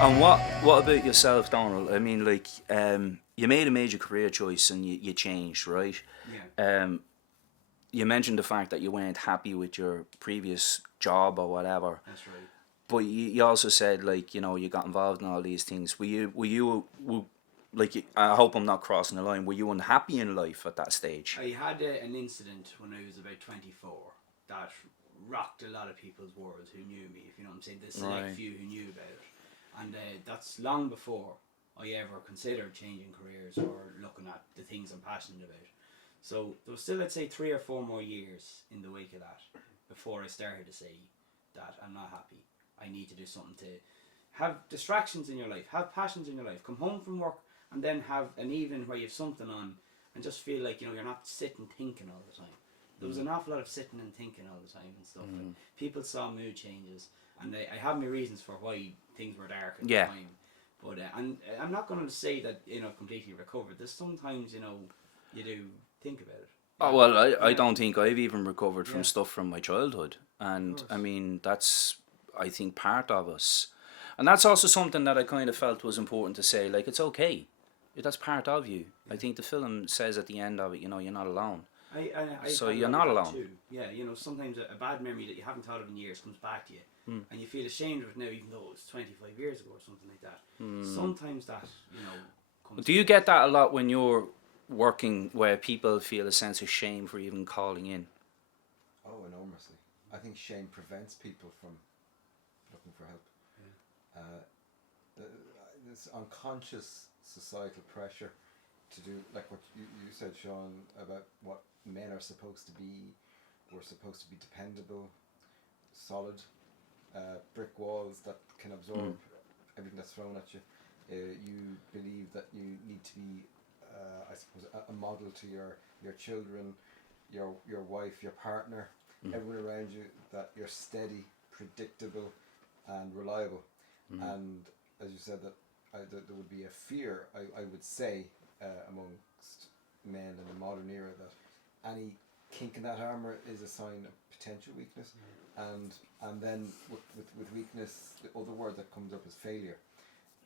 And what about yourself, Donald? I mean, like, you made a major career choice and you changed, right? Yeah, You mentioned the fact that you weren't happy with your previous job or whatever, that's right. but you also said, like, you got involved in all these things. Like, I hope I'm not crossing the line. Were you unhappy in life at that stage? I had an incident when I was about 24 that rocked a lot of people's worlds who knew me, if you know what I'm saying, the select Right. few who knew about it. And that's long before I ever considered changing careers or looking at the things I'm passionate about. So there was still, I'd say, 3 or 4 more years in the wake of that before I started to say that I'm not happy. I need to do something to have distractions in your life, have passions in your life, come home from work and then have an evening where you have something on and just feel like, you're not sitting thinking all the time. There was an awful lot of sitting and thinking all the time and stuff. Like, people saw mood changes, and I have my reasons for why things were dark at Yeah. the time. But and I'm not going to say that I've completely recovered. There's sometimes you do think about it. Oh, well, I Yeah. don't think I've even recovered from Yeah. stuff from my childhood. And I course. mean, that's, I think, part of us. And that's also something that I kind of felt was important to say. Like, it's okay. That's part of you. I think the film says at the end of it, you're not alone. I've So had a you're lot of not that alone. too. Yeah, sometimes a bad memory that you haven't thought of in years comes back to you, and you feel ashamed of it now, even though it was 25 years ago or something like that. Sometimes that comes. Do you get that a lot when you're working where people feel a sense of shame for even calling in? Oh, enormously. I think shame prevents people from looking for help. This unconscious societal pressure to do, like what you said, Sean, about what men are supposed to be. We're supposed to be dependable, solid, brick walls that can absorb everything that's thrown at you. You believe that you need to be, I suppose, a model to your children, your wife, your partner, everyone around you, that you're steady, predictable, and reliable. And as you said, that there would be a fear, I would say, amongst men in the modern era, that any kink in that armor is a sign of potential weakness. And then with weakness, the other word that comes up is failure.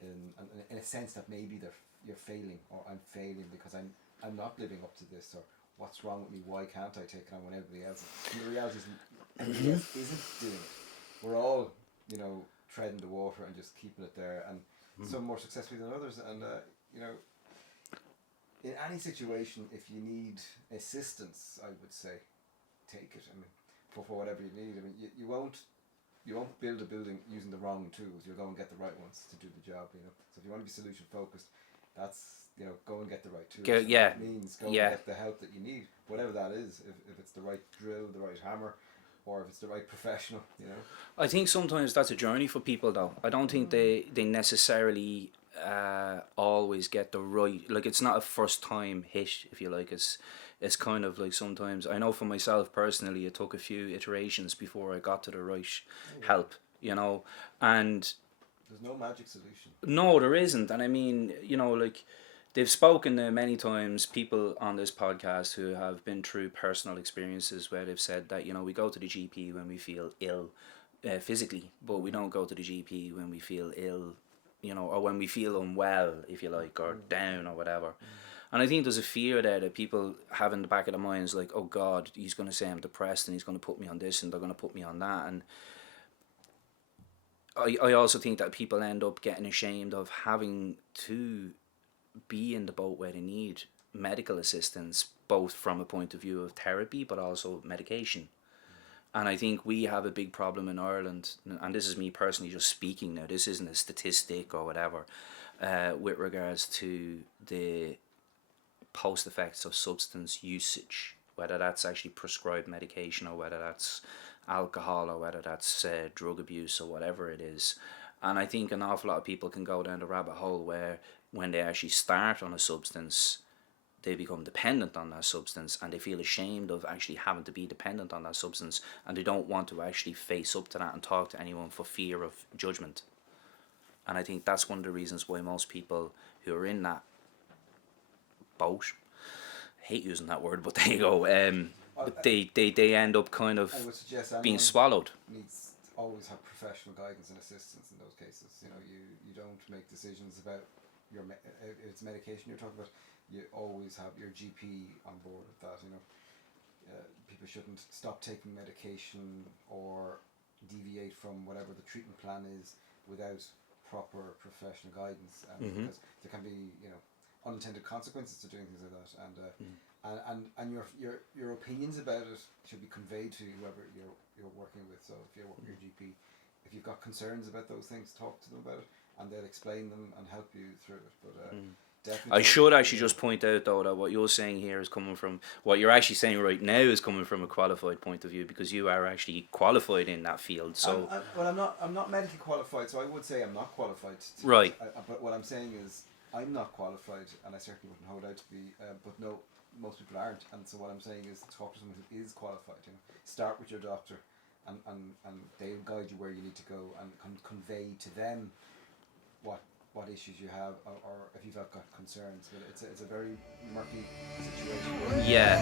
In a sense that maybe you're failing, or I'm failing because I'm not living up to this, or what's wrong with me, why can't I take it on when everybody else is? And the reality is everybody else isn't doing it. We're all, treading the water and just keeping it there, and some more successfully than others. And in any situation, if you need assistance, I would say take it. I mean, for whatever you need. I mean, you won't build a building using the wrong tools. You'll go and get the right ones to do the job. So if you want to be solution focused, that's go and get the right tools. Yeah. That means go and get the help that you need, whatever that is. If it's the right drill, the right hammer, or if it's the right professional. I think sometimes that's a journey for people, though. I don't think they necessarily always get the right. Like, it's not a first time hit, if you like. It's kind of like, sometimes, I know for myself personally, it took a few iterations before I got to the right help. And There's no magic solution. no, there isn't. And I mean, like, they've spoken many times, people on this podcast who have been through personal experiences where they've said that, we go to the GP when we feel ill physically, but we don't go to the GP when we feel ill, or when we feel unwell, if you like, or down or whatever. And I think there's a fear there that people have in the back of their minds, like, oh God, he's going to say I'm depressed and he's going to put me on this and they're going to put me on that. And I also think that people end up getting ashamed of having to be in the boat where they need medical assistance, both from a point of view of therapy but also medication. And I think we have a big problem in Ireland, and this is me personally just speaking now, this isn't a statistic or whatever, with regards to the post effects of substance usage, whether that's actually prescribed medication or whether that's alcohol or whether that's drug abuse or whatever it is. And I think an awful lot of people can go down the rabbit hole where when they actually start on a substance, they become dependent on that substance and they feel ashamed of actually having to be dependent on that substance, and they don't want to actually face up to that and talk to anyone for fear of judgment. And I think that's one of the reasons why most people who are in that boat, I hate using that word, but there you go, they end up kind of being swallowed. Needs always have professional guidance and assistance in those cases. You know, you don't make decisions about if it's medication you're talking about. You always have your GP on board with that. You know, people shouldn't stop taking medication or deviate from whatever the treatment plan is without proper professional guidance, and because there can be, you know, unintended consequences to doing things like that, and your opinions about it should be conveyed to whoever you're working with. So if you're working with your GP, if you've got concerns about those things, talk to them about it, and they'll explain them and help you through it. But definitely, I should actually just point out though that what you're saying here is coming from what you're actually saying right now is coming from a qualified point of view, because you are actually qualified in that field. So well, I'm not medically qualified, so I would say I'm not qualified. Right. But what I'm saying is I'm not qualified, and I certainly wouldn't hold out to be. But no, most people aren't, and so what I'm saying is talk to someone who is qualified. You know, start with your doctor, and they'll guide you where you need to go, and convey to them what issues you have, or if you've got concerns. But it's a very murky situation. yeah.